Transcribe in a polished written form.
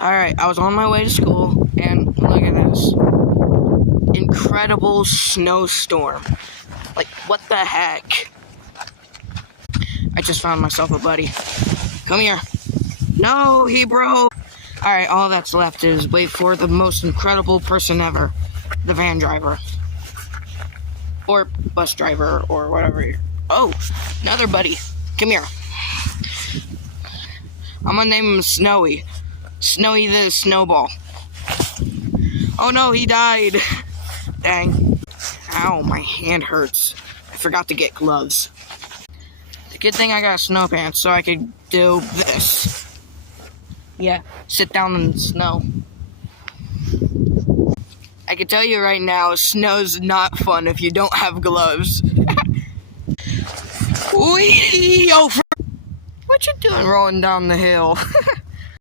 Alright, I was on my way to school, and look at this. Incredible snowstorm. Like, what the heck? I just found myself a buddy. Come here. No, he broke. Alright, all that's left is wait for the most incredible person ever. The van driver. Or bus driver, or whatever. Oh, another buddy. Come here. I'm gonna name him Snowy. Snowy the Snowball. Oh no, he died. Dang. Ow, my hand hurts. I forgot to get gloves. The good thing I got snow pants so I could do this. Yeah, sit down in the snow. I can tell you right now, snow's not fun if you don't have gloves. Whee! What you doing rolling down the hill?